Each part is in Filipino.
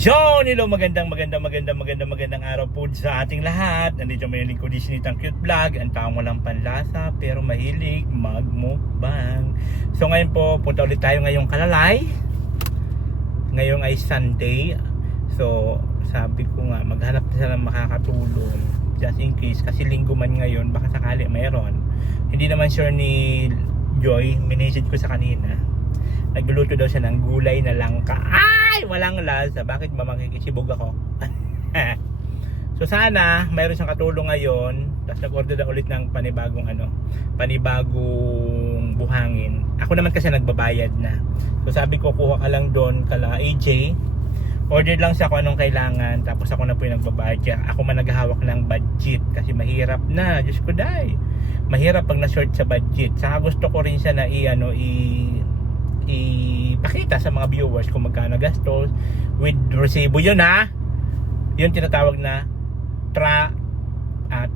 Hello, magandang araw po sa ating lahat. Nandito may lingkod ni Sinitang Cute Vlog. Ang taong walang panlasa pero mahilig magmukbang. So ngayon po, punta ulit tayo ngayong Kalalay. Ngayon ay Sunday. So sabi ko nga, maghanap na sila ng makakatulong just in case, kasi linggo man ngayon, baka sakali mayroon. Hindi naman sure ni Joy, minessage ko sa kanina. Nagluluto daw siya ng gulay na langka. Ay! Walang lasa. Bakit ba makikisibog ako? So sana mayroon siyang katulong ngayon. Tapos nag-order na ulit ng panibagong buhangin. Ako naman kasi nagbabayad na. So sabi ko, kuha ka lang doon kala AJ. Order lang siya kung anong kailangan. Tapos ako na po yung nagbabayad siya. Ako man naghahawak ng budget. Kasi mahirap na. Diyos ko day. Mahirap pag na-short sa budget. Saka gusto ko rin siya na ipakita sa mga viewers kung magkano gastos with resibo. Yun ha, yun tinatawag na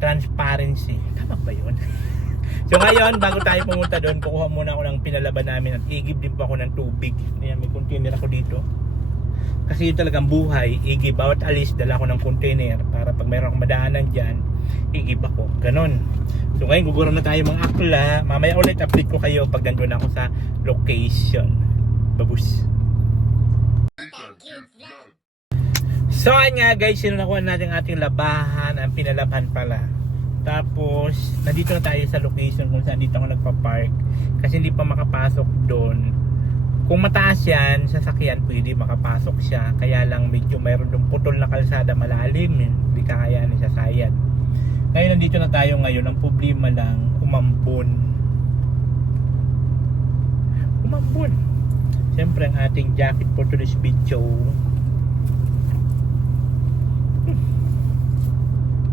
transparency. Tama ba yun? So ngayon, bago tayo pumunta doon, kukuha muna ako ng pinalaban namin at igib din po ako ng tubig. Ayan, may container ako dito kasi yun talagang buhay. Igib, bawat alis dala ko ng container para pag mayroon akong madaanan dyan, igib ako, ganon. So ngayon guguro na tayo mga akla. Mamaya ulit update ko kayo pag nandun ako sa location. Babus. So nga guys, sinunakuha natin ang ating labahan. Ang pinalaban pala. Tapos nandito na tayo sa location kung saan dito ako nagpa-park. Kasi hindi pa makapasok doon. Kung mataas yan, sasakyan pwede makapasok siya. Kaya lang medyo mayroon doon putol na kalsada, malalim. Hindi kakayanin sa sayad. Ngayon nandito na tayo ngayon. Ang problema lang, umambon. Siyempre ang ating jacket for today's video,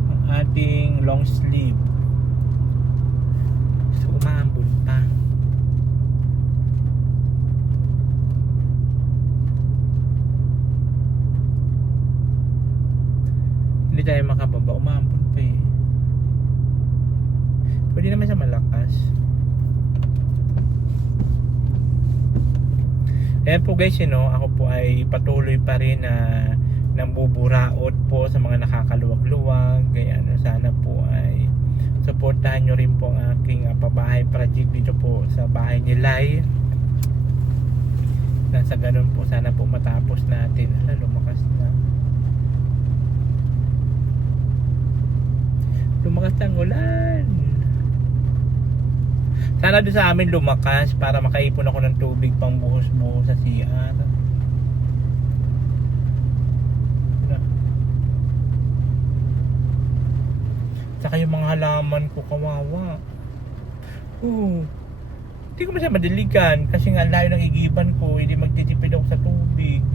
ang ating long sleeve. So umambon pa. Hindi tayo makababa, umambon pa eh. Pwede naman siya malakas. Ayan po guys, ako po ay patuloy pa rin na nambuburaot po sa mga nakakaluwag-luwag. Kaya sana po ay suportahan nyo rin po ang aking pabahay project dito po sa bahay ni Lai. Nasa ganun po, sana po matapos natin. Lumakas na. Lumakas ang ulan. Sana doon sa amin lumakas para makaipon ako ng tubig pang buhos-buhos sa CR. Saka yung mga halaman ko, kawawa. Hindi ko masaya madiligan kasi nga layo ng igiban ko, hindi magtitipid ako sa tubig.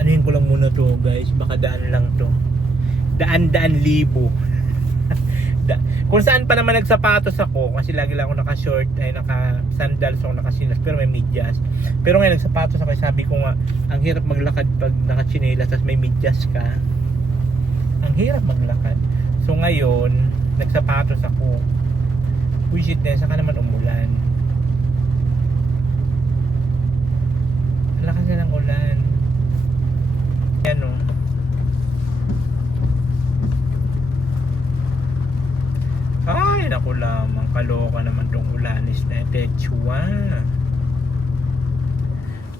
Anuhin ko lang muna to guys, baka daan lang to, daan libo. Kung saan pa naman nagsapatos ako, kasi lagi lang ako naka-short, ay naka-sandals ako, naka-chinelas, pero may medyas. Pero ngayon nagsapatos ako, sabi ko nga, ang hirap maglakad pag naka-chinelas tapos may medyas ka, ang hirap maglakad. So ngayon nagsapatos ako, wish it din, saka naman umulan. Lakas na ng ulan. Yan o. Ay, naku lamang. Kaloka naman tong ulanis na Techua.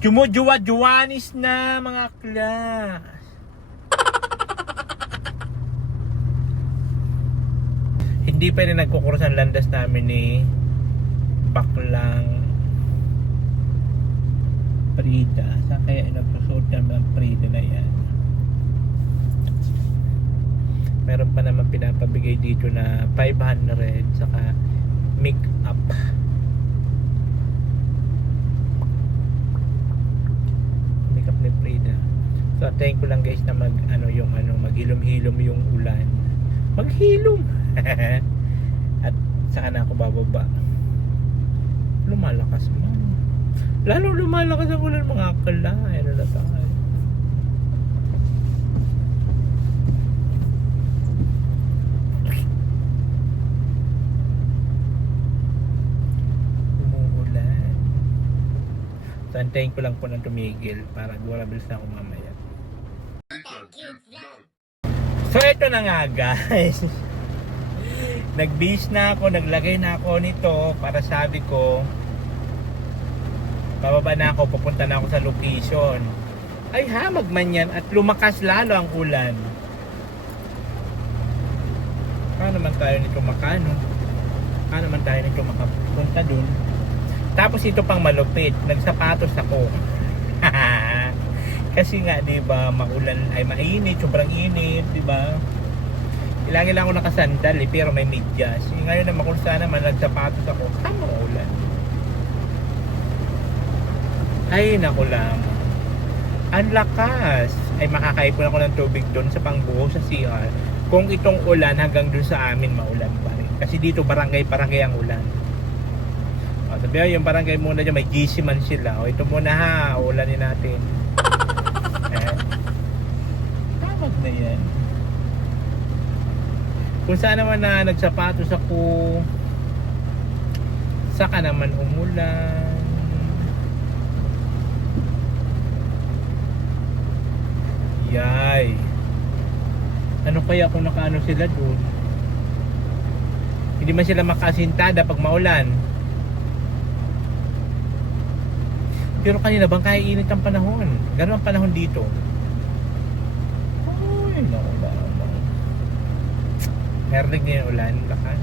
Juwanis na mga klas. Hindi pa rin nagkukurus ang landas namin ni Baklang Prida. Saan kaya nagsusuot naman ang Prida na yan? Meron pa naman pinapabigay dito na 500 saka make up. Make up ni Prida. So antayin ko lang guys na maghilom-hilom yung ulan. Maghilom. At saka na ako bababa. Lumalakas man. Lalo lumalakas ang ulan mga akala. Ano na tayo? Hintayin ko lang po ng tumigil para durabilis na ako mamaya. So ito na nga guys. Nagbihis na ako, naglagay na ako nito para sabi ko bababa na ako, pupunta na ako sa location. Ay hamag man yan at lumakas lalo ang ulan. Paano naman tayo nito makano? Paano naman tayo nito makapunta dun? Tapos ito pang malupit, nagsapatos ako. Kasi nga 'di ba, maulan ay mainit, sobrang init, 'di ba? Lagi lang ako nakasandal pero may medyas. Ngayon naman kung sana man nagsapatos ako, tama ulan. Ay naku lang. Ang lakas. Ay makakaipon ako ng tubig doon sa pangbuho sa CR. Kung itong ulan hanggang doon sa amin maulan pa rin. Kasi dito barangay ang ulan. O, sabi yung barangay muna dyan, may GC man sila. O ito muna ha, ulanin natin. Tawag na yan. Kung saan naman na nagsapatos ako, saka naman umulan. Yay. Ano kaya kung nakaano sila doon? Hindi man sila makasintada pag maulan. Pero kanina bang kaya init ang panahon? Ganun ang panahon dito. Ay, naku ba? Narinig niya yung ulan, lakas.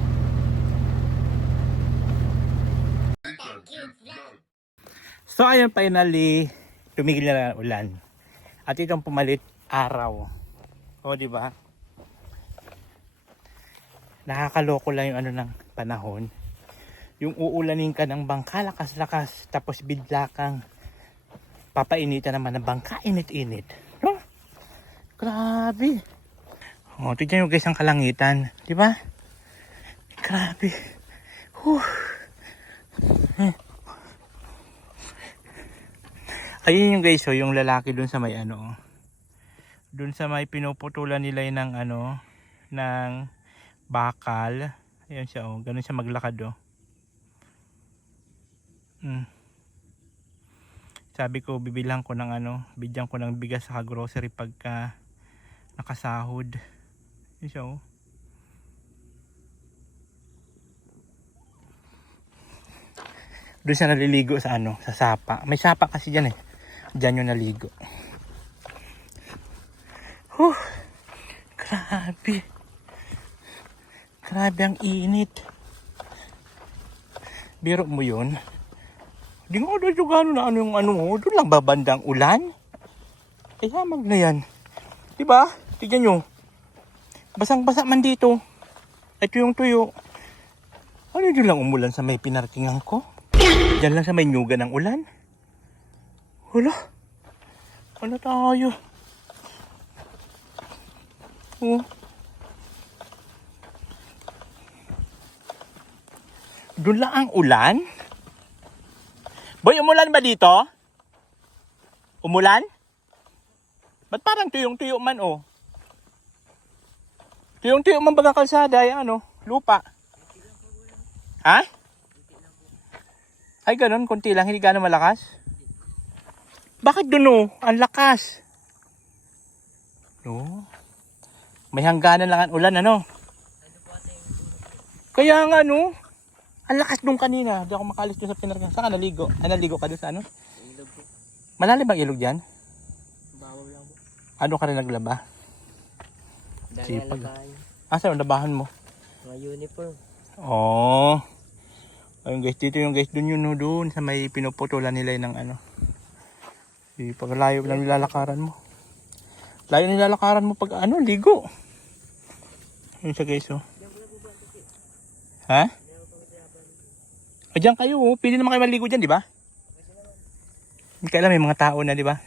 So ayun, finally tumigil na ang ulan. At itong pumalit araw. O di ba? Nakakaloko lang yung ano ng panahon. Yung uulanin ka ng bangka lakas-lakas tapos bigla kang papainitan naman ng bangka init-init. No? Grabe. Oh, tignan nyo guys ang kalangitan, di ba? Grabe. Ayun yung guys, oh, yung lalaki dun sa may ano, dun sa may pinuputulan nila ng ano, ng bakal. Ayun siya, oh, ganun siya maglakad, oh. Sabi ko bibilang ko ng ano, bigyan ko ng bigas sa grocery pagka nakasahod. Ayun siya, oh. Doon siya naliligo sa ano, sa sapa. May sapa kasi dyan eh. Diyan yung naligo. Grabe. Grabe ang init. Biro mo yun. Di nga doon yung gano'n na ano yung ano mo. Doon lang babandang ulan. Kaya mag na yan. Diba? Tignan nyo. Basang-basa man dito. Ito yung tuyo. Ano yun lang umulan sa may pinarkingan ko? Diyan lang sa may nyuga ng ulan. Wala. Ano tayo? Oh. Doon lang ang ulan? Boy, umulan ba dito? Umulan? Ba't parang tuyong-tuyo man, oh? Tuyong-tuyo man baga kalsada, ay ano, lupa. Ha? Ay, ganun, konti lang, hindi gano'n malakas. Bakit doon, oh? Ang lakas. Oh. May hangganan lang ang ulan, ano? Kaya nga, no? Ang lakas nung kanina. Di ako makalis doon sa pinarkan. Saan ka naligo? Ay, naligo ka doon sa ano? Ilog po. Malalim bang ilog dyan? Bawaw lang po. Ano ka rin naglaba? Sipag. Saan ang labahan mo? Mga uniform. Oh. Ayun guys, dito yung guys, doon yun, no, doon sa may pinuputulan nila ng ano. Pag layo lang nilalakaran mo. Layo nilalakaran mo pag ano, ligo. Ayun siya guys, oh. Ha? Diyan kayo, oh. Pwede naman kayo maligo dyan, di ba? Hindi ka alam, may mga tao na, di ba?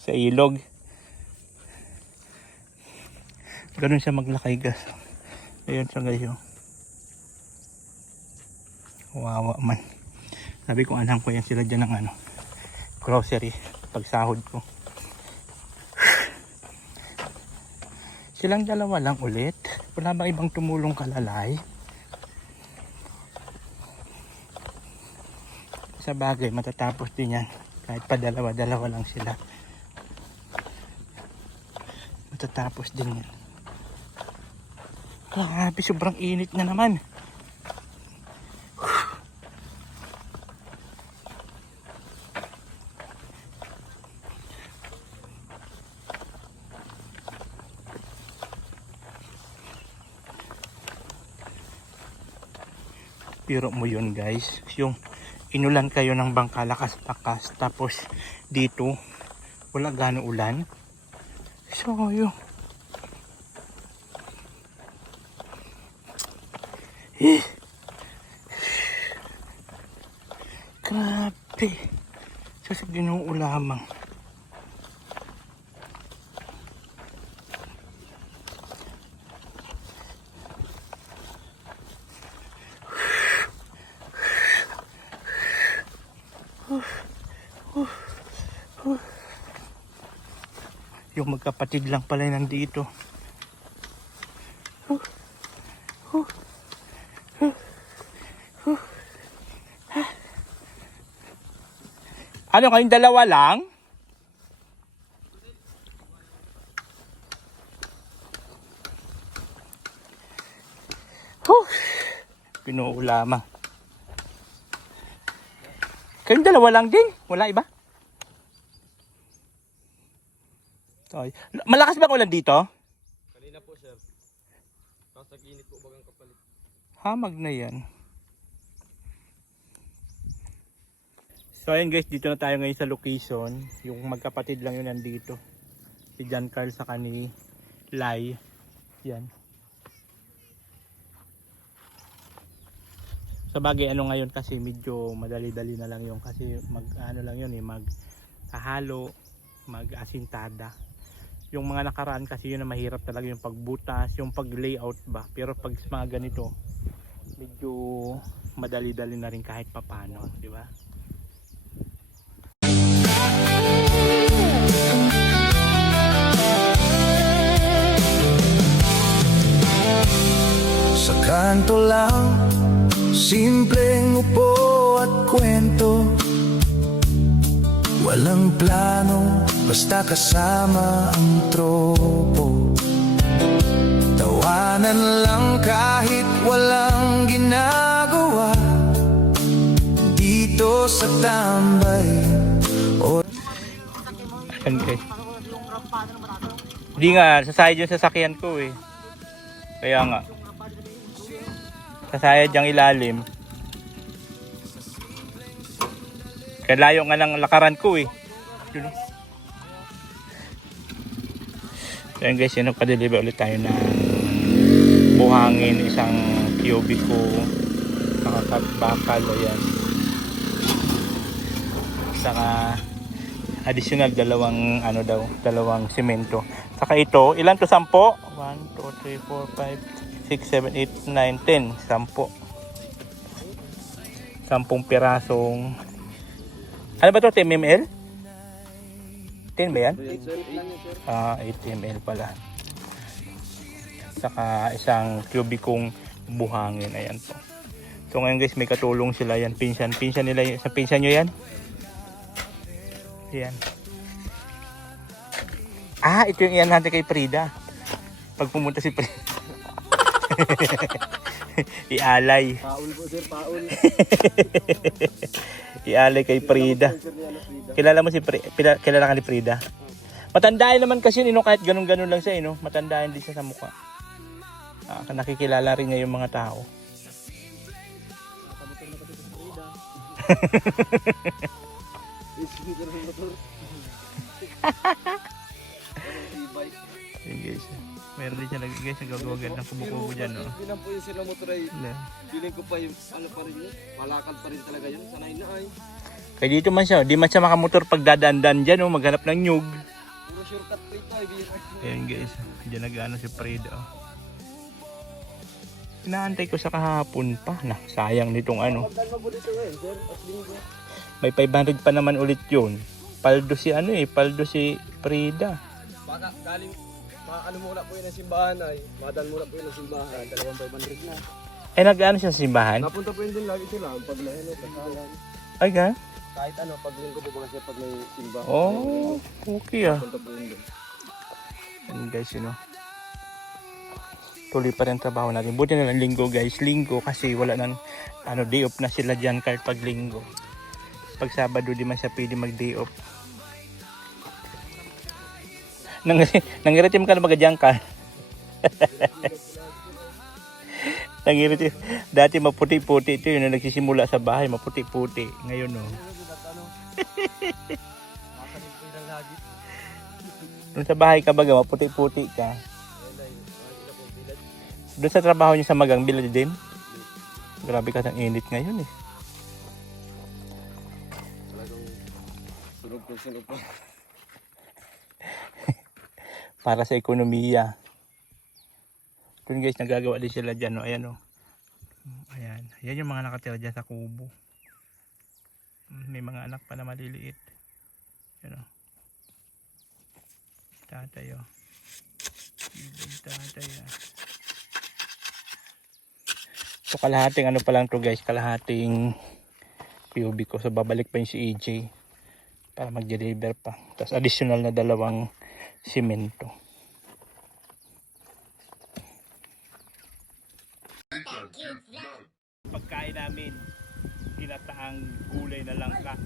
Sa ilog. Ganun siya maglakay, guys. Ayun siya guys, oh. Wawa man. Sabi ko anak ko yan sila dyan ng ano, grocery pag sahod ko. Silang dalawa lang ulit. Wala ba ibang tumulong kalalay? Sa bagay, matatapos din yan. Kahit pa dalawa-dalawa lang sila. Matatapos din yan. Grabe, sobrang init na naman. Pero mo yun guys, yung inulan kayo ng bangka lakas-lakas, tapos dito wala gano'ng ulan. So yun, grabe, sa Ginoo lamang. Yung magkapatid lang pala nandito. Ano, kayong dalawa lang? Pinuulama. Kayong dalawa lang din? Wala iba? Ay. Malakas ba ang ulan dito? Kanina po, sir. Tapos nag-init po bagang kapalit. Hamag na yan. So ayun guys, dito na tayo ngayon sa location. Yung magkapatid lang yun nandito. Si John Carl sa ni Lai. Yan. Sa bagay ano ngayon kasi medyo madali-dali na lang yung kasi ano lang yun magkahalo, mag-asintada. Yung mga nakaraan kasi yun na mahirap talaga yung pagbutas, yung pag-layout ba. Pero pag mga ganito, medyo madali-dali na rin kahit papano, di ba? Sa kanto lang, simpleng upo at kwento. Walang plano, basta kasama ang tropo. Tawanan lang kahit walang ginagawa. Dito sa tambay Okay. Hindi nga, sasayad yung sasakyan ko eh. Kaya nga. Sasayad yung ilalim. Kaya layo nga ng lakaran ko eh. Yun. So yun guys, yun pa-deliver ulit tayo ng buhangin, isang cubico, nakakabakal, ayan. Saka additional dalawang dalawang semento. Saka ito, ilan to? 10? 1, 2, 3, 4, 5, 6, 7, 8, 9, 10. 10 pirasong. Ano ba to? 10 ml? 10 ba yan? 8 ml pala. Saka isang kubikong buhangin. Ayan po. So ngayon guys, may katulong sila yan. Pinsan nila yan. Sa pinsan nyo yan? Yan. Ito yung iyan natin kay Frida. Pag pumunta si Frida. Ialay. Paul po, sir, paul. Ialay kay Frida. Kilala mo si Frida? Kilala ka ni Frida? Matandaan naman kasi yun, kahit ganun-ganun lang siya, matandaan din siya sa mukha. Nakikilala rin niya yung mga tao. Yun guys, meron din siya guys nagagawagan ng kubo-kubo dyan, no? Bilang po yung sila motor ay feeling ko pa yung ano pa rin yun, malakad pa rin talaga yun, sanay na ay. Kaya dito man siya, di man siya makamotor pag dadaan dyan, maghanap ng nyug. Puro shortcut po ito ay. Ayan guys, dyan nag-ano si Frida. Inaantay ko sa kahapon pa, sayang nitong ano. May 500 pa naman ulit yun. Paldo si paldo si Frida. Baka galing, ano muna po yun ang simbahan ay, madan muna po yun ang simbahan, 2,500 na. Nag-ano siya sa simbahan? Napunta po yun din lagi sila, pag nahinot, kasalan. Ay ga? Kahit ano, pag linggo po ba kasi pag may simba. Oh, okay ah. Punta po yun doon. Yan guys, tuloy pa rin trabaho natin. Buti na lang linggo guys. Linggo kasi wala nang day off na sila dyan kahit pag linggo. Pag Sabado di man siya pwede mag day off. Nangiritim ka na mag-adyan ka. Nangiritim. Dati maputi-puti ito yun na nagsisimula sa bahay. Maputi-puti. Ngayon Doon sa bahay ka baga, maputi-puti ka. Doon sa trabaho niyo sa Magang Bilad din. Grabe ka ng init ngayon eh. Talagang sunog po. Para sa ekonomiya. Doon guys, nagagawa din sila dyan. No? Ayan o. Ayan. Ayan yung mga nakatira dyan sa kubo. May mga anak pa na maliliit. Ayan o. Tatay o. Tatay o. So kalahating pa lang to guys, kalahating POV ko. So babalik pa yung si EJ para mag-deliver pa. Tapos additional na 2 simento. Pagkain namin, ginataang gulay na langka.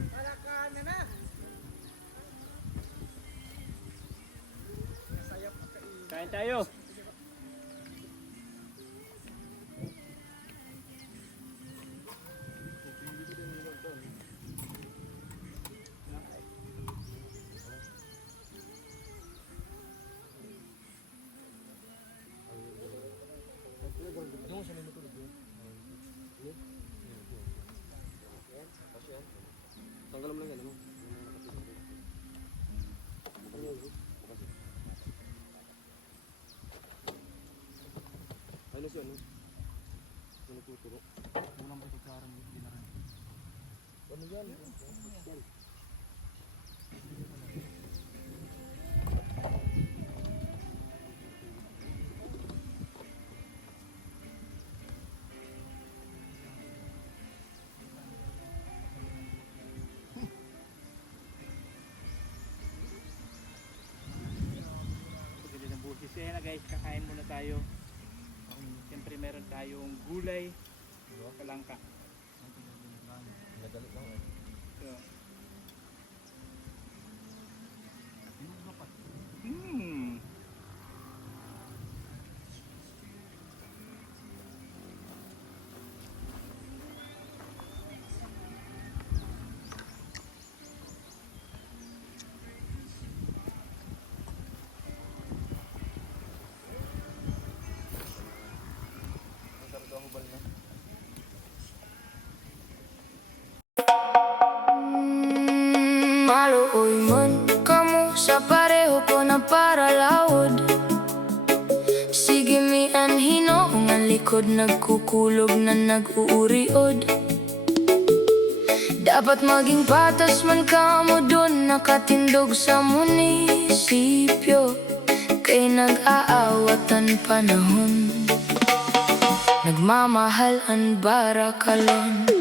Kain tayo. Tanggal mo lang yan, ano? Ayos yun, ano? Ano tuturo? Unang ba ito klarang ginaran? Ano yan? Kaya na guys, kakain muna tayo. Siyempre meron tayong gulay, kalangka. So, Maluoy man kamo sa pareho ko na para laod. Sige mi anhino ang likod nagkukulog na nag-uuriod. Dapat maging patas man kamo dun nakatindog sa munisipyo. Kay nag-aawatan panahon, nagmamahal ang barakalon.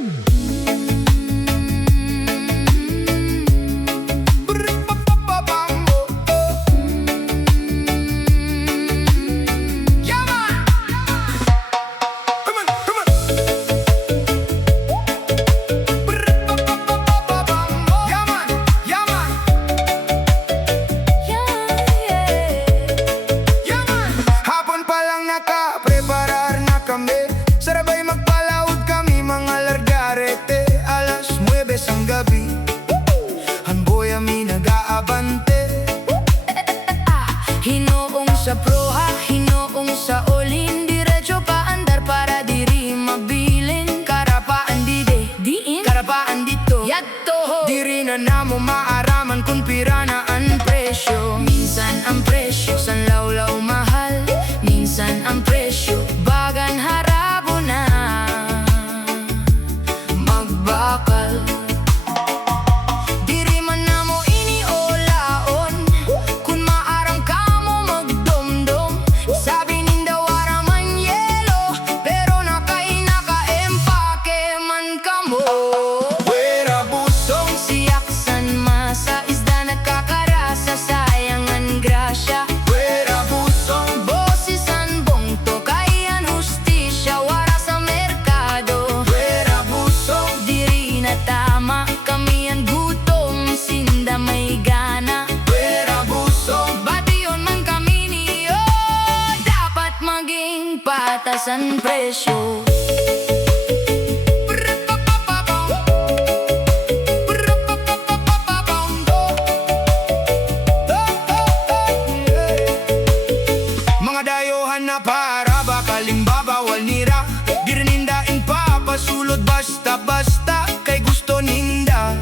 Hinoong sa proha, hinoong sa olin, diretso pa andar para diri mabilin. Karapaan diin, karapaan dito, yatto. Diri na namo maaraman kung pira na ang presyo. Minsan ang presyo sanlawlaw mahal, minsan ang presyo bagan harabo na magbakal. ang presyo. Mga dayohan na para bakaling babawal nira. Di rin hindain pa pasulod basta-basta kay gusto ninda.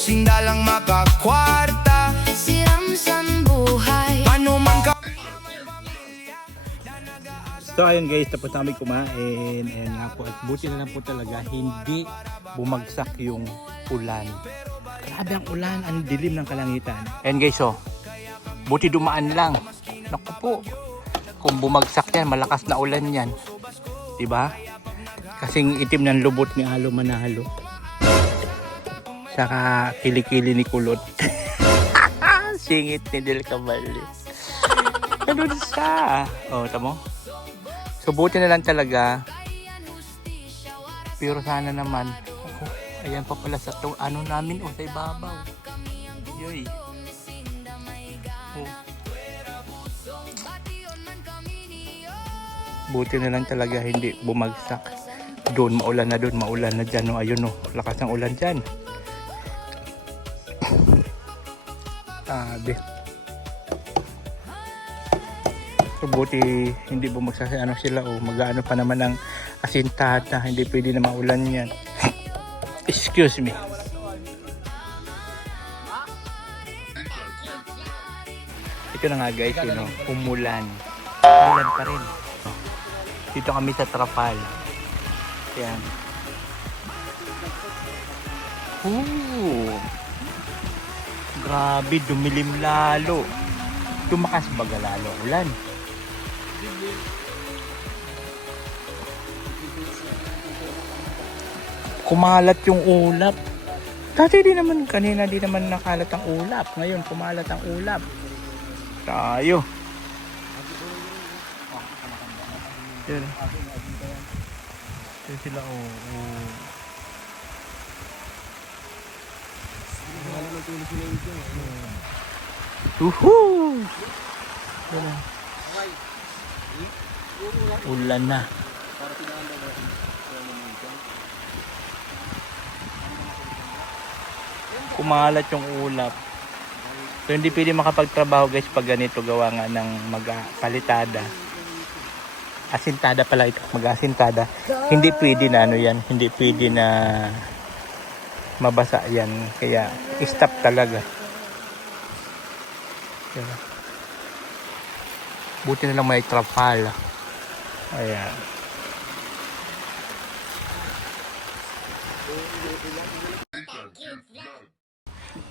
Sinda lang makakwarta. Siramsan buhay. Ano man ka So ayun guys, tapos namin kumain and nga po, at buti na lang po talaga hindi bumagsak yung ulan. Grabe ang ulan, ang dilim ng kalangitan. And guys, oh, buti dumaan lang. Naku po, kung bumagsak yan, malakas na ulan yan, diba? Kasing itim ng lubot ni Alo Manalo, saka kilikili ni Kulot. Singit ni Del Cabali. Ano siya? Oh, tamo? So buti na lang talaga. Pero sana naman, oh, ayan pa pala sa ano namin, oh, sa ibabaw. Yoy. Oh. Buti na lang talaga hindi bumagsak. Doon maulan na dyan. No? Ayun, no, lakas ng ulan dyan. Sabi. So buti hindi bumagsak, ano sila, oh, mag-ano pa naman ng asintada, hindi pwede na maulan yan. Excuse me. Ito na nga guys, you know, umulan pa rin. Dito kami sa Trapal. Yan. Grabe, dumilim lalo. Tumakas baga lalo ulan. Kumalat yung ulap. Dati kanina di naman nakalat ang ulap. Ngayon kumalat ang ulap. Tayo. Yan. Yan sila, Woohoo! Ulan na. Kumalat yung ulap. So hindi pwede makapagtrabaho guys pag ganito, gawa nga ng palitada. Asintada pala ito, mag-asintada. Hindi pwede na ano yan, hindi pwede na mabasa yan. Kaya stop talaga. Diba? Buti na lang may trapal. Ayan.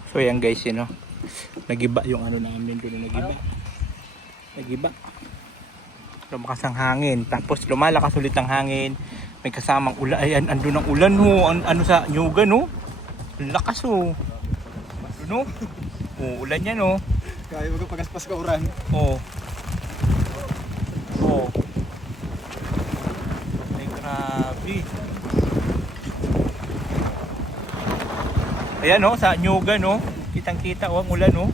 So yan guys, you know, nagiba yung ano namin doon, nagiba. Lumakas ang hangin, tapos lumalakas ulit ang hangin, may kasamang ulan. Ayan, andun ang ulan ho, ano sa Nyugan ho, lakas ho, ano, ulan yan ho. Kaya mo pagaspas ka uran. Oh. Ay grabe. Ayan ho, sa Nyugan ho, kitang kita ho ang ulan ho.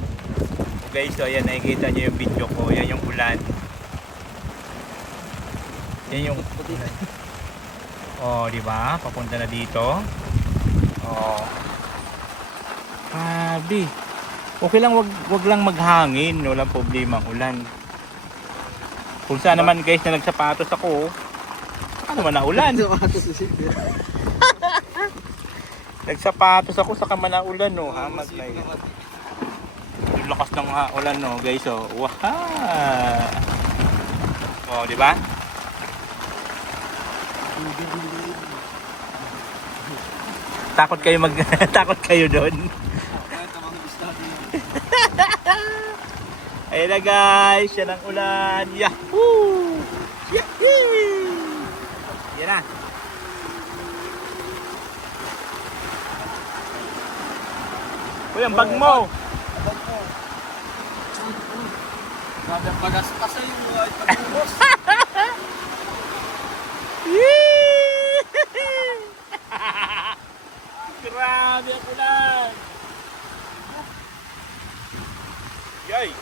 Guys, so ayan, nakikita nyo yung video ko, yan yung ulan. Yan yung di ba? Papunta na dito. Grabe. Okay lang, wag lang maghangin, walang problema ang ulan. Kung saan naman guys na nagsapatos ako, saka naman na ulan. Nagsapatos ako, saka man na ulan, no. Hamat na yun. Yung lakas ng ulan, no, guys, oh. Wow. Di ba? Takot kayo takot kayo doon. Ayun na guys, yan ang ulan. Yahoo! Yahoo! Yan na. Uy, ang bag mo. Grabe ang pagaspas ay yung pagbulos. Grabe ang ulan. Yay!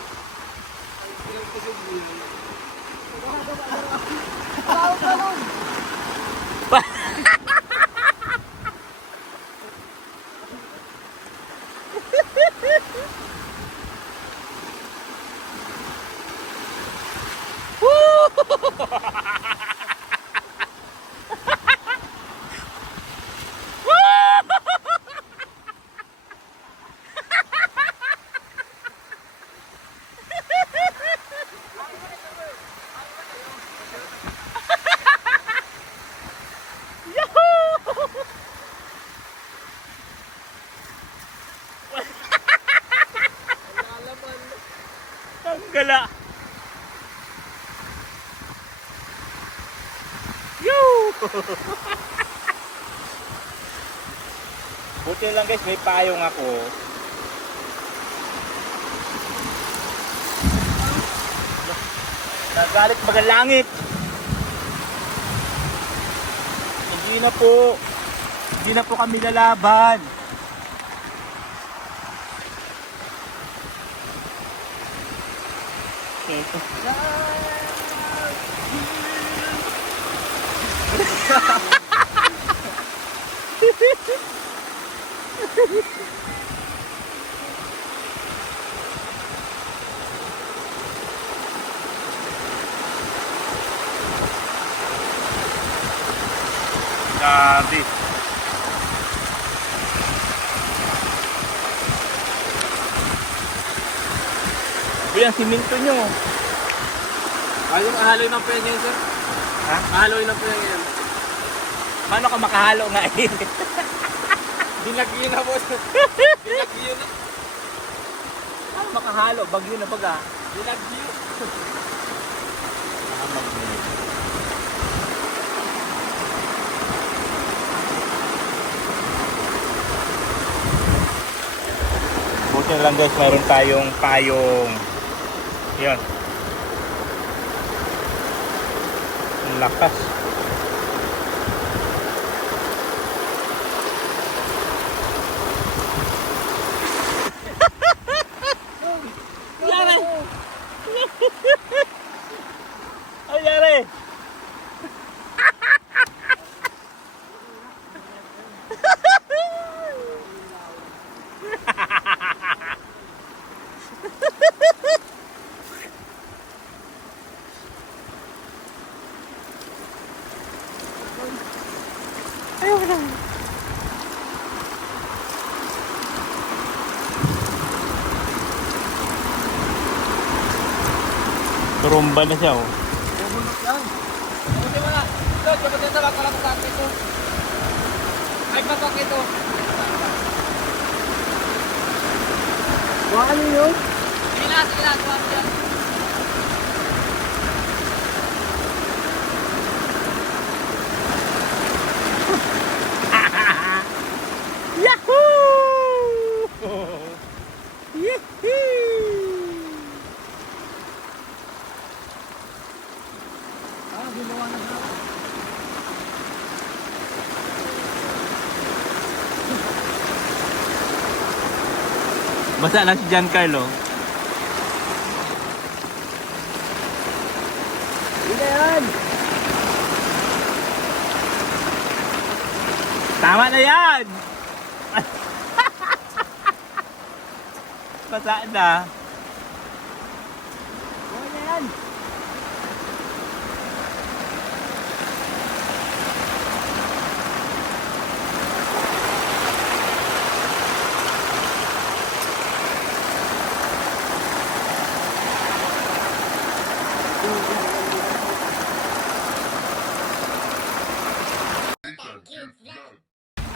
Gala. Yo! Buti lang guys, may payong ako. Nagalit bagang langit. Hindi na po kami lalaban. Grabe. Uy, ang siminto nyo. Haloy na po yan ngayon, sir. Ha? Haloy na po yan ngayon. Paano ka makahalo nga eh? Dinagyo na po, sir. Dinagyo na. Paano makahalo? Bagyo na baga. Dinagyo. Buti na lang guys, mayroon tayong payong. Yan. Ang lakas. Yari! Ay, yari! Turumba na siya oh. Bubulok yan. Buti mo na. Ito, dapat ito lang pala pasak ito. Ay, pasak ito. Ano yun? Sige na, tuwa ko yan. Yahoo! Yee-hee! Ginawa na siya. Basa na si Giancarlo. Hindi yan. Tama na yan! Basa na. Buhay na yan.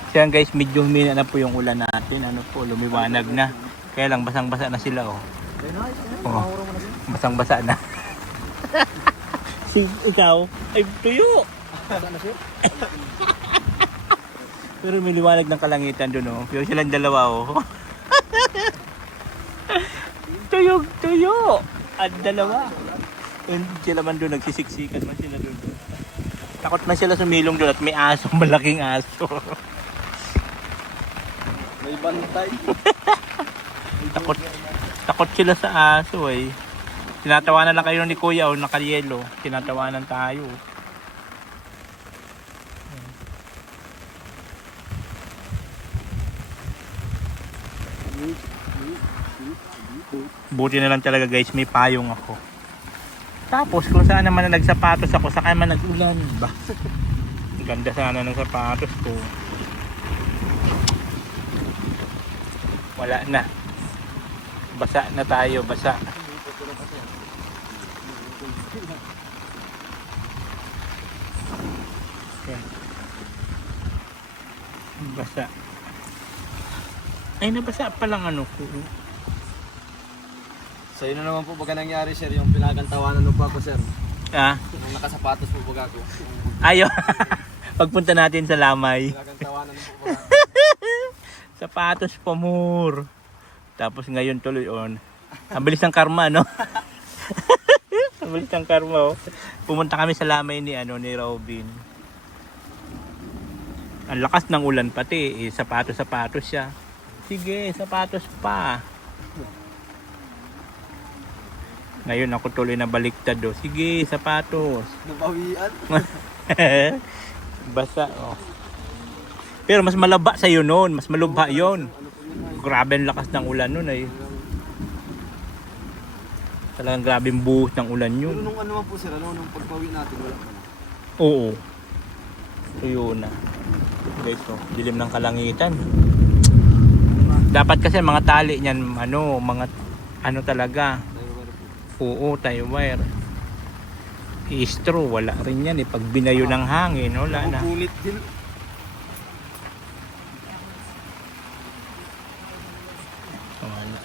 Siyan guys, medyo humina na po yung ulan natin. Ano po, lumiwanag na. Kaya lang basang-basa na sila oh. Oh, basang-basa na. Si ikaw ay tuyo. Pero may liwanag ng kalangitan doon oh. Pero silang dalawa oh. Tuyo. At dalawa. And sila man doon, nagsisiksikan man sila doon. Takot man sila sumilong doon at may aso, malaking aso. May bantay. Takot sila sa aso eh. Tinatawanan lang kayo ni Kuya o naka-yellow. Tinatawanan tayo. Buti na lang talaga guys, may payong ako. Tapos kung saan naman na nagsapatos ako, saka man nag-ulan ba? Ang ganda sana ng sapatos ko. Wala na. Basa na tayo, basa. Okay. Basa. Ay, nabasa pa lang ano ko. So yun na naman po baga nangyari sir, yung pinagantawanan ng po ako sir. Ah, Yung nakasapatos po baga ko. ayo. Pagpunta natin sa Lamay. Pinagantawanan ng po baga. Sapatos pa more. Tapos ngayon tuloy on. Ang bilis ng karma, no? Ang bilis ng karma, oh. Pumunta kami sa Lamay ni Robin. Ang lakas ng ulan pati, sapatos siya. Sige, sapatos pa. Ngayon ako tuloy na baliktad, oh. Sige, sapatos. Nabawian. Basa, oh. Pero mas malaba sa'yo noon, mas malubha yon. Grabe ang lakas ng ulan noon ay. Talagang grabe ang buhos ng ulan Pero yun. nung ano man po sir, nung pagbawi natin wala pa na. Oo. Tuyo na. Guys, oh, dilim ng kalangitan. Dapat kasi mga tali niyan, mga talaga. Oo, tie wire. I-straw, wala rin yan eh. Pag binayo ng hangin, wala na. Kulit din. Wala.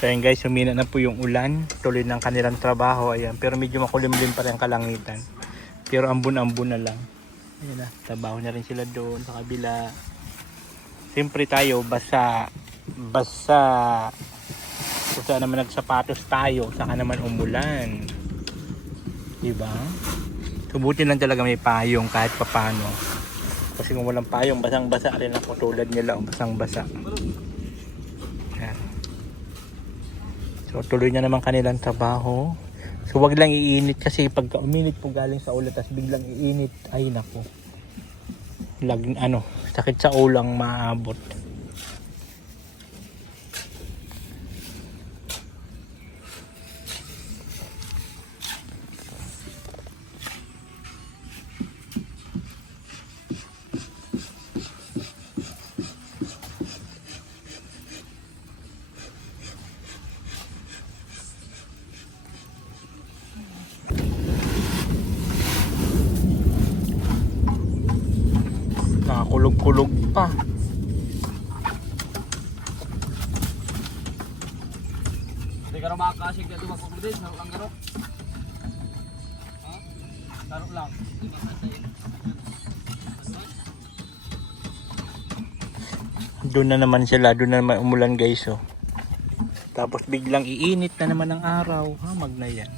So yun guys, humina na po yung ulan. Tuloy ng kanilang trabaho. Ayan. Pero medyo makulimlim pa rin ang kalangitan. Pero ambon-ambon na lang. Ayan na. Trabaho na rin sila doon sa kabila. Siyempre tayo, basa. Kung saan naman nagsapatos tayo, saka naman umulan. Diba? Subutin lang talaga may payong kahit papano. Kasi kung walang payong, basang-basa rin ako tulad nila. Basang-basa. Yan. So tuloy na naman kanilang trabaho. So wag lang iinit kasi pagka uminit po galing sa ulan tapos biglang iinit, ay nako. Sakit sa ulang maabot. Nakakulog-kulog pa. Hindi ka na makakasig na dumakog din, sarap lang garo. Ha? Sarap lang. Hindi makasig. Doon na naman sila, doon na naman umulan guys, oh. Tapos biglang iinit na naman ang araw. Hamag na yan.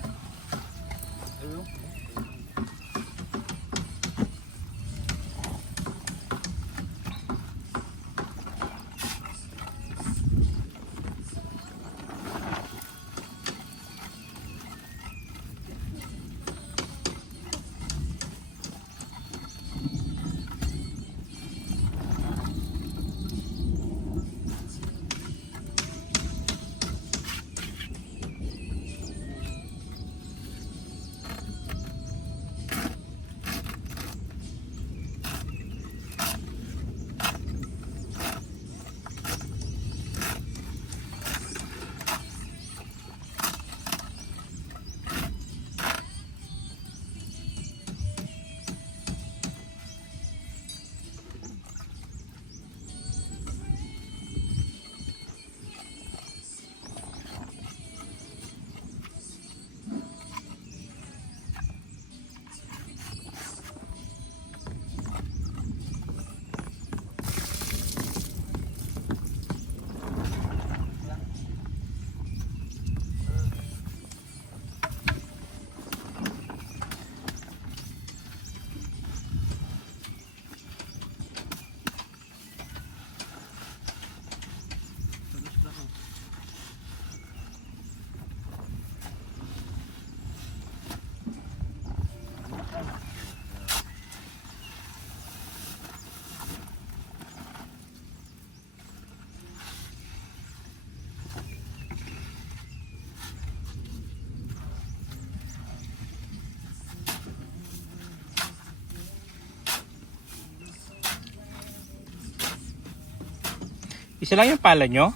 Isa lang yung pala nyo?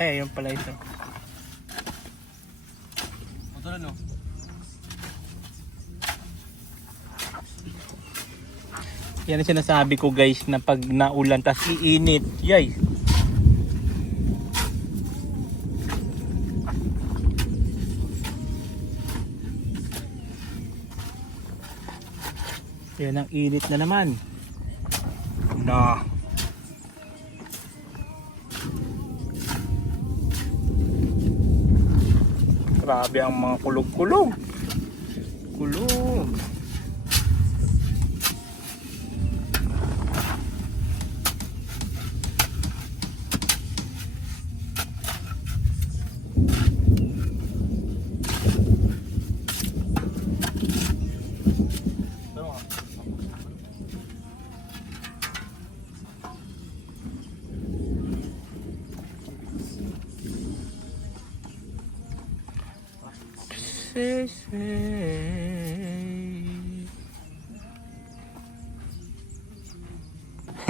Ay, ayun pala ito. Ito na no. Yan ang sinasabi ko guys, na pag naulan tas iinit, yay. Yan ang init na naman. Na. Grabe ang mga kulog-kulog. Kulog.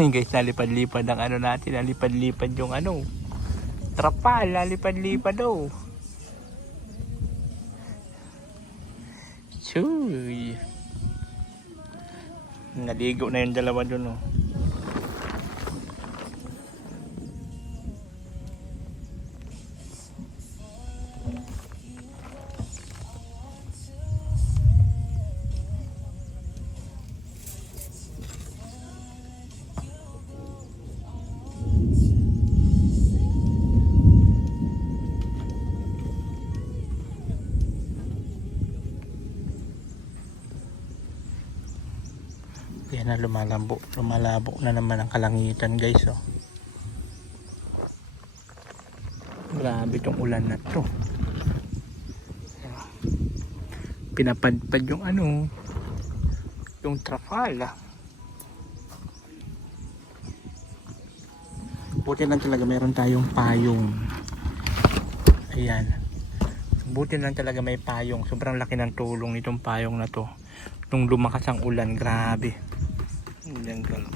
Guys, nalipad-lipad ang ano natin, nalipad-lipad yung ano, trapal, nalipad-lipad daw. Chuy. Naligo na yung dalawa dun, oh. Yan na, lumalabo na naman ang kalangitan guys, oh. Grabe tong ulan na to. Pinapadpad yung ano, yung trafala. Buti lang talaga meron tayong payong. Ayan. Buti lang talaga may payong. Sobrang laki ng tulong nitong payong na to. Nung lumakas ang ulan, grabe. Yan ka lang.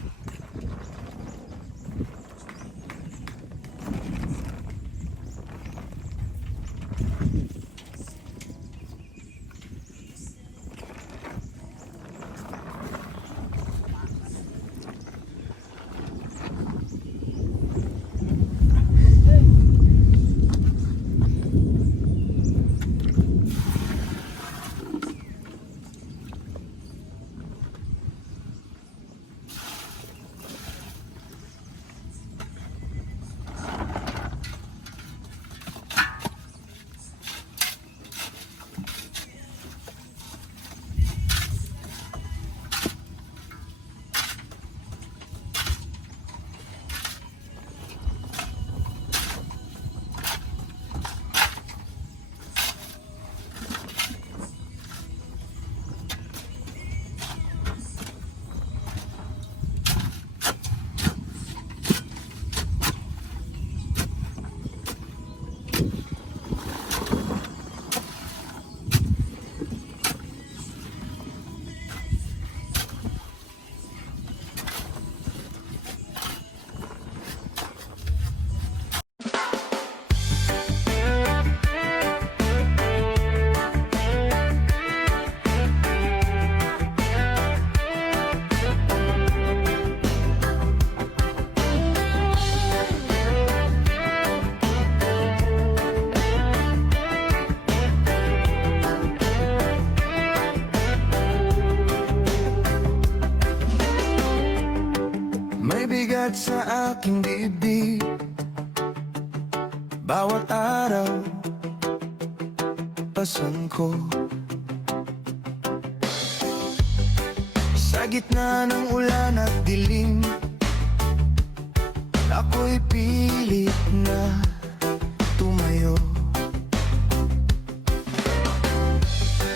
May bigat sa aking dibdib, bawat araw pasan ko. Sa gitna ng ulan at dilim, ako'y pilit na tumayo.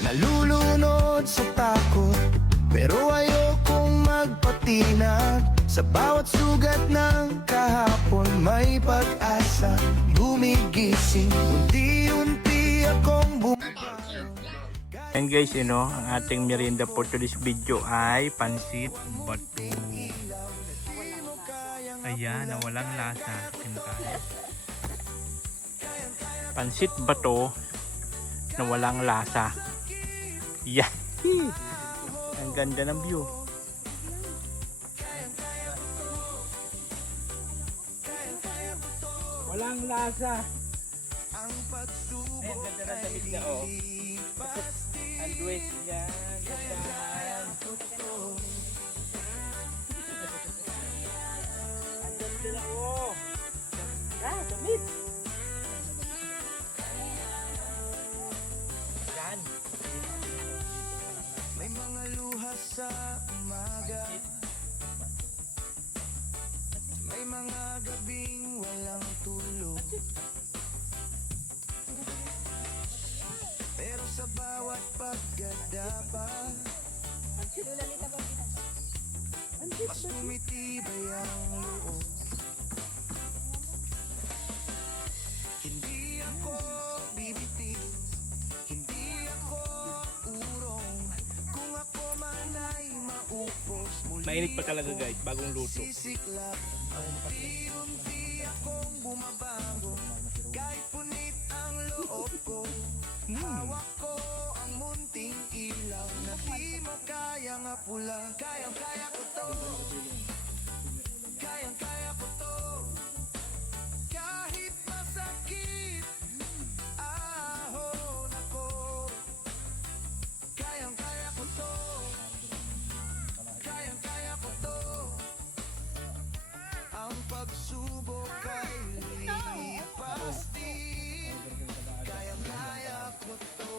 Nalulunod sa takot, pero ayokong magpatinag. Sa bawat sugat ng kahapon may pag-asa gumigising. Unti-unti akong bumabangon. And guys, you know, ang ating merienda for today's video ay pansit bato. Ayan, na walang lasa. Kinakain. Pansit bato na walang lasa. Yeah. Ang ganda ng view. Walang lasa. Ang pagsubok Ay, ang ganda ng damit niya, oh. Ang dress niya. Gandahan. Ang ganda na, oh. Damit. Yan. May mga luha sa umaga, may mga gabing walang tulog. Pero sa bawat pagkadapa, mas tumitibay ang loob. Hindi ako bibitin, hindi ako urong. Kung ako man ay maupos, muli Mainit pa talaga guys, bagong luto. sisiklab. Unti-unti akong bumabago, kahit punit ang loob ko. Hawak ko ang munting ilaw na di makayang apula. Kayang-kaya ko to, kayang-kaya ko to. Kahit masakit, ahon ako. Kayang-kaya ko to, kayang-kaya ko to. Ang pagsubok ay lilipas din. Kayang-kaya ko to.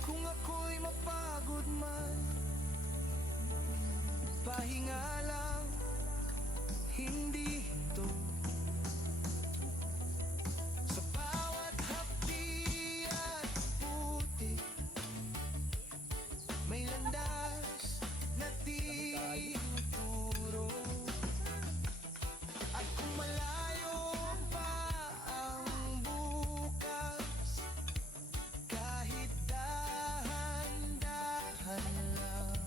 Kung ako'y mapagod man, pahinga lang, hindi ito. Sa bawat hapdi at puti, may landas na tinuturo. At kung malayo pa ang bukas, kahit dahan-dahan lang,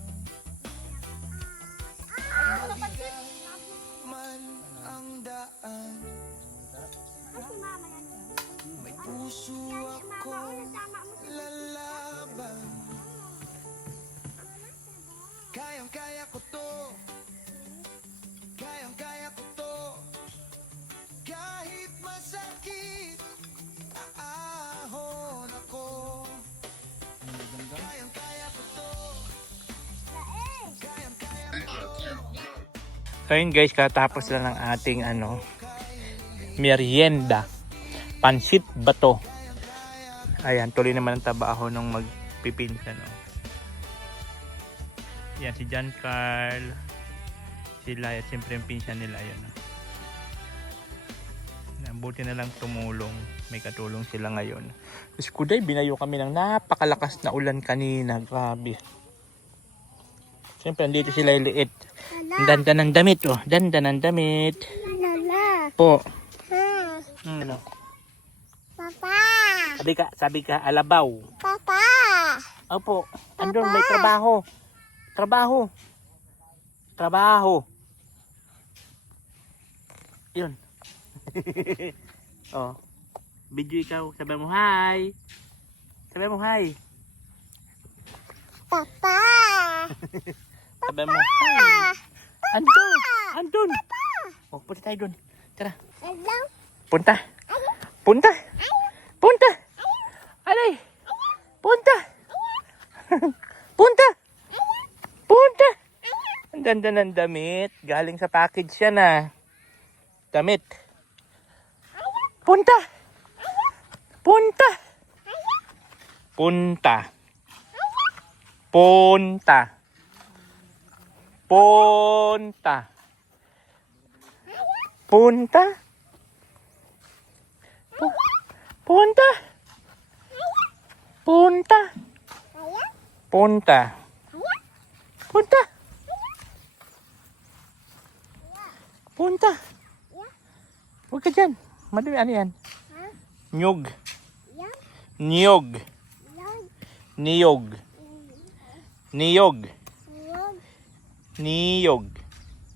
mabigat man ang daan, may puso akong lalaban. Kayang-kaya ko to, kayang-kaya ko to. Kahit masakit, aahon ako. Kayang-kaya ko to, kayang-kaya ko to. So yun guys, katapos lang ng ating merienda. Pansit bato. Ayan, tuloy naman ang trabaho ng magpipinsan. Oh. Yan, si John Carl. Sila, at siyempre yung pinsan nila. Yun, oh. Buti na lang tumulong. May katulong sila ngayon. Tapos kuday, binayo kami ng napakalakas na ulan kanina. Grabe. Siyempre, andito sila liit. Ang ganda ng damit, oh. Ganda ng damit. Po. Ano? Papa! Sabi ka, alabaw. Papa! Opo. Andun, may trabaho. Trabaho. Trabaho. Yun. Oh. Video ikaw. Sabi mo, hi. Sabi mo, hi. Papa! Sabi mo, hi. Andun. Andun. Oh, punta tayo dun. Tara. Hello? Punta. Punta. Punta. Alay. Punta. Punta. Punta. Ang ganda ng damit. Galing sa package yan ah. Damit. Punta. Punta. Punta. Punta. Punta. Punta. Punta. Punta. Punta. Punta. Punta. Huwag ka dyan. Madumi, ano yan? Ha? Nyug. Yan. Niyog. Yan. Niyog. Niyog. Yan. Niyog.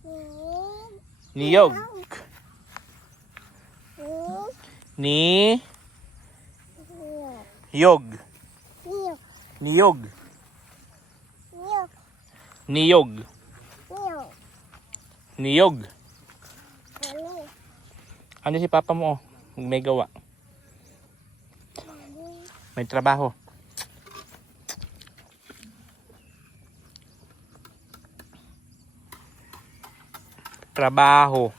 Yan. Niyog. Yan. Ni. Yan. Yog. Niyok. Niyog. Niyok. Niyog. Niyok. Niyog. Ano? Ano si papa mo? Oh? May gawa. May trabaho. Trabaho.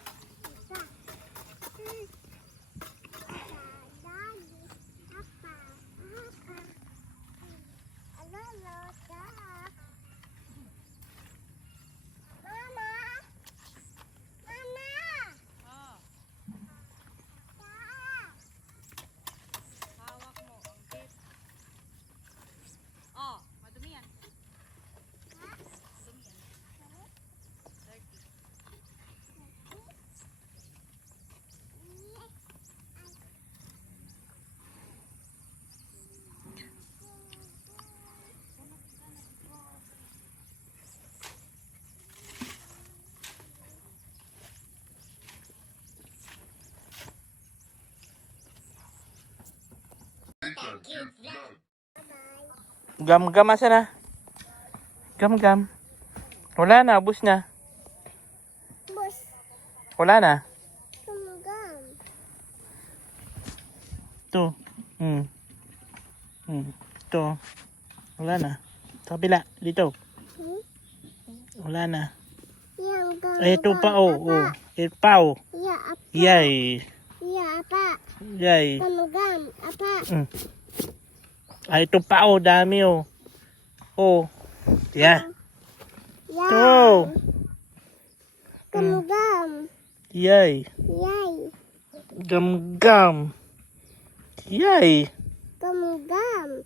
Gam-gam, asa na? Gam-gam. Wala na, ubos na. Bus. Wala na. Tumugam. Ito. Ito. Wala na. Sa kabila, dito. Hmm? Wala na. Yang gam. Ay, ito pa, oh. Oh. Ito pa, oh. Ya apa? Yay. Ya apa? Yay. Tumugam. Apa? Ay, ito pa, oh. Dami, oh. Oh. Yeah. Ya. Ito. Tumugam. Yay. Yay. Gam-gam. Yay. Tumugam.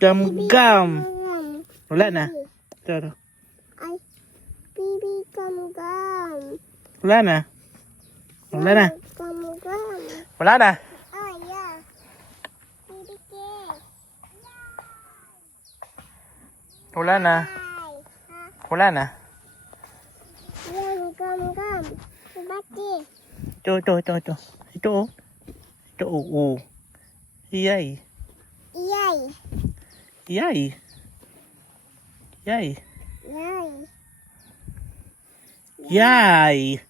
Gam-gam. Tumugam. Wala na. Ito. Ay. Bibi tumugam. Wala na. Wala na. Tumugam. Wala na. Oh, ya. Bibi ke. Wala na. Ay. Ha? Wala na. Yang gam-gam. Bati. Ito. Ito, oh. Ito, oh. Oh. Yay. Yay. Yay. Yay. Yay. Yay. Yay.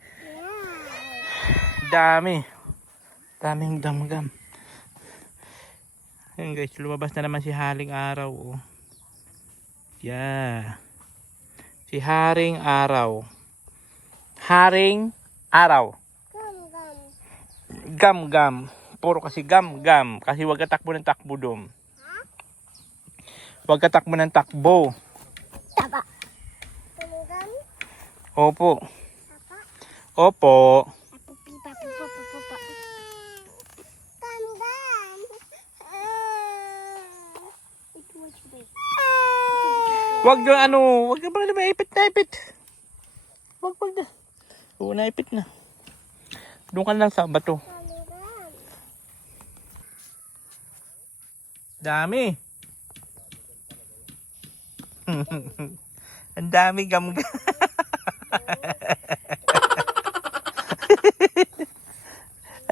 Dami. Daming gam-gam. Ayun guys, lumabas na naman si Haring Araw. Oh. Yeah. Si Haring Araw. Haring Araw. Gam-gam. Gam-gam. Puro kasi gam-gam. Kasi wag ka takbo ng takbo dom. Wag ka takbo ng takbo. Taba. Tumugam. Opo. Apa? Opo. Pipa, pipa, pipa, pipa. Gam-gam. Ito what you do. Wag na ano. Wag na ba naipit na ipit. Wag na. Oo, naipit na. Doon ka lang sa bato. Gam-gam. Dami. Ang dami gam-gam.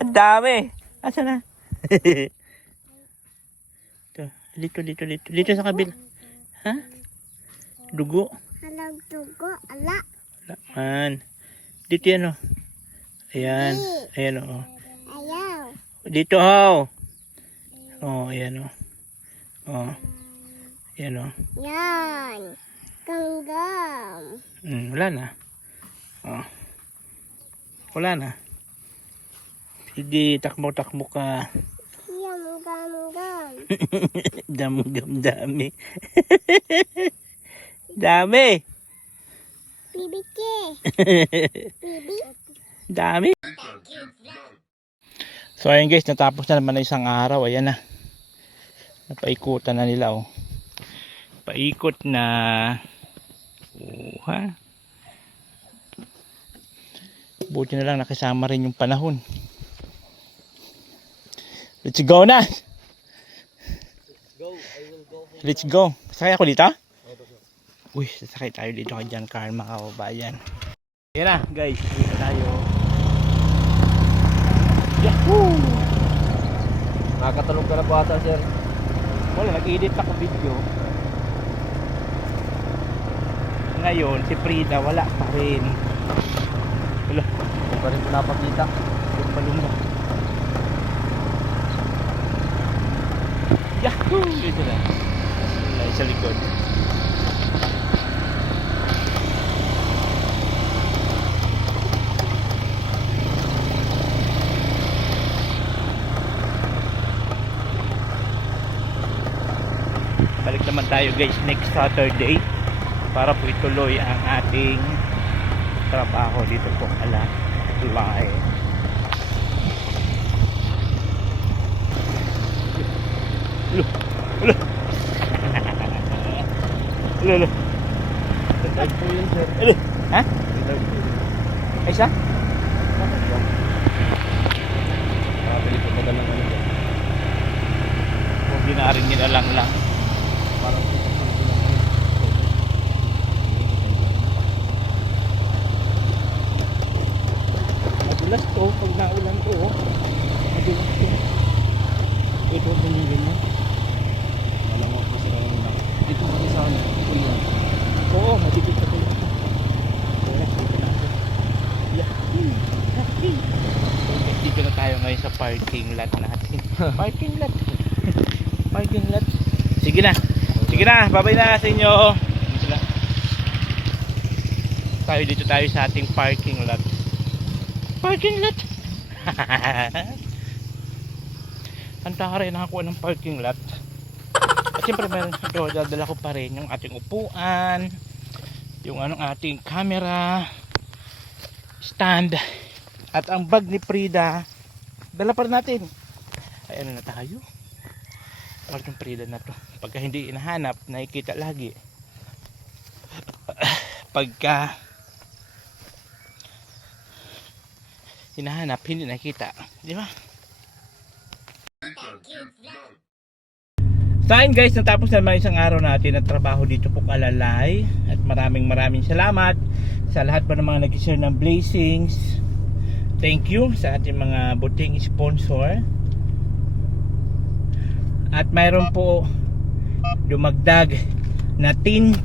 Ang dami. Asa na? Ito, dito. Dito sa kabila. Ha? Dugo. Halag dugo. Ala. Laman. Dito yan, oh. Ayan. Ayan, oh. Ayaw. Dito, oh. Oh, ayan, oh. Oh. Ayan, oh. Yan. Gam-gam. Wala na. Oh. Wala na. Sige, takbo ka. Yan, gam-gam. Dami. Dami. Bibi ke. Bibi. Dami. So ayun guys, natapos na naman na isang araw. Ayan na. Napaikutan na nila, oh. Paikot na. Oh, ha? Buti na lang nakisama rin yung panahon. Let's go na. Go, I will go. Let's go. Sakay ako dito? Uy, sasakay tayo dito kay John Carl, mga kababayan. Yan na, guys. Dito tayo. Yahoo! Nakakatulog ka na po ata, sir. Wala, nag-edit ako video. Ngayon, si Frida wala pa rin. Wala, Hindi pa rin pinapakita. yung palunga. Yahoo! Dito na. Wala, sa likod. Balik naman tayo guys next Saturday para po ituloy ang ating trabaho dito po live. Ulo. Retired po yun, sir. Ha? Retired po yun. Ay siya? Nakabili po ka ng ano dyan. Kung di na rin nilalang lang. Parang pinapakita ng ano. Madulas to pag naulan to. Madulas to. Ito yung ganyan. Alam mo po sila yung lang. Dito kami sa ano. Kuya. Oo, madikit pa tayo. Wala, dito na ako. Yahoo! Yahoo! So, dito na tayo ngayon sa parking lot natin. Parking lot. Parking lot. Sige na. Sige na, babay na sa inyo. Sila. Tayo dito tayo sa ating parking lot. Parking lot. Ang tara rin nakakuha ng parking lot. At siyempre meron ito, dadala ko pa rin yung ating upuan, yung anong ating camera stand, at ang bag ni Frida dala pa rin natin. Ay ano na tayo, bag ng Frida na to, pagka hindi inahanap nakikita lagi, pagka hinahanap hindi nakikita, di ba? So ayun guys, natapos naman isang araw natin at trabaho dito po Kalalay. At maraming salamat sa lahat po ng mga nag-share ng blessings. Thank you sa ating mga buting sponsor. At mayroon po dumagdag na 10,000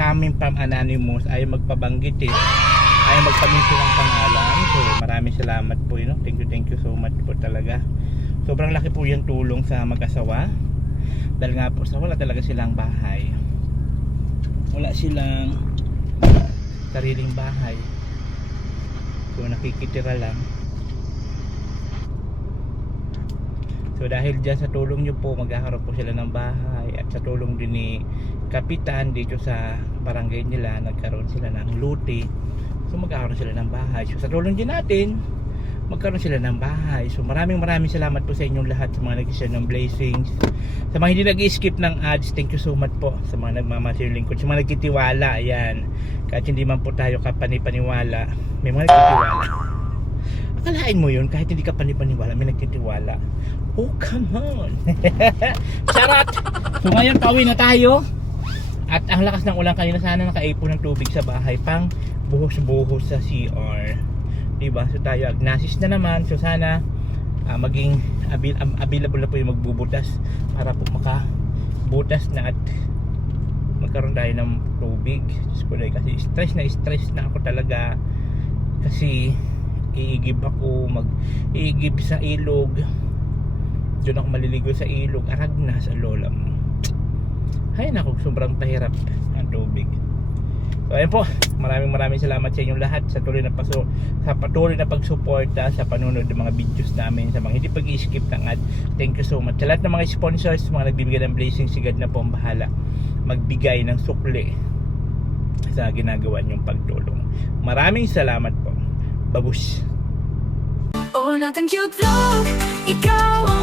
coming from Anonymous. Ayaw magpabanggit ayaw magpamisi ng pangalan. So maraming salamat po yun. Thank you so much po talaga. Sobrang laki po yung tulong sa mag-asawa. Dahil nga po sa wala talaga silang bahay. Wala silang sariling bahay. So nakikitira lang. So dahil dyan sa tulong nyo po, magkakaroon po sila ng bahay. At sa tulong din ni Kapitan dito sa barangay nila, nagkaroon sila ng lote. So magkakaroon sila ng bahay. So sa tulong din natin, magkaroon sila ng bahay. So maraming salamat po sa inyong lahat, sa mga nag-share ng blessings, sa mga hindi nag-skip ng ads. Thank you so much po sa mga nagmamahal lingkod, sa mga nagtitiwala. Ayan, kahit hindi man po tayo kapanipaniwala, may mga nagtitiwala. Akalain mo yun, kahit hindi ka panipaniwala, may nagtitiwala. Oh come on. Charot. So ngayon pauwi na tayo. At ang lakas ng ulan kanina, sana nakaipon ng tubig sa bahay pang buhos-buhos sa CR. Diba? So tayo agnasis na naman. So sana maging available na po yung magbubutas para po makabutas na at magkaroon tayo ng tubig. Kasi stress na ako talaga. Kasi iigib sa ilog. Doon ako maliligo sa ilog. Aragna sa lola mo. Hay nako, sobrang pahirap ang tubig. So ayun po, maraming salamat sa inyong lahat sa patuloy na pagsuporta sa panonood ng mga videos namin, sa mga hindi pag-i-skip ng ad. Thank you so much. Sa lahat ng mga sponsors, mga nagbibigay ng blessings, si God na po ang bahala magbigay ng sukli sa ginagawa niyong pagtulong. Maraming salamat po. Babush. Oh, natin cute vlog, ikaw ang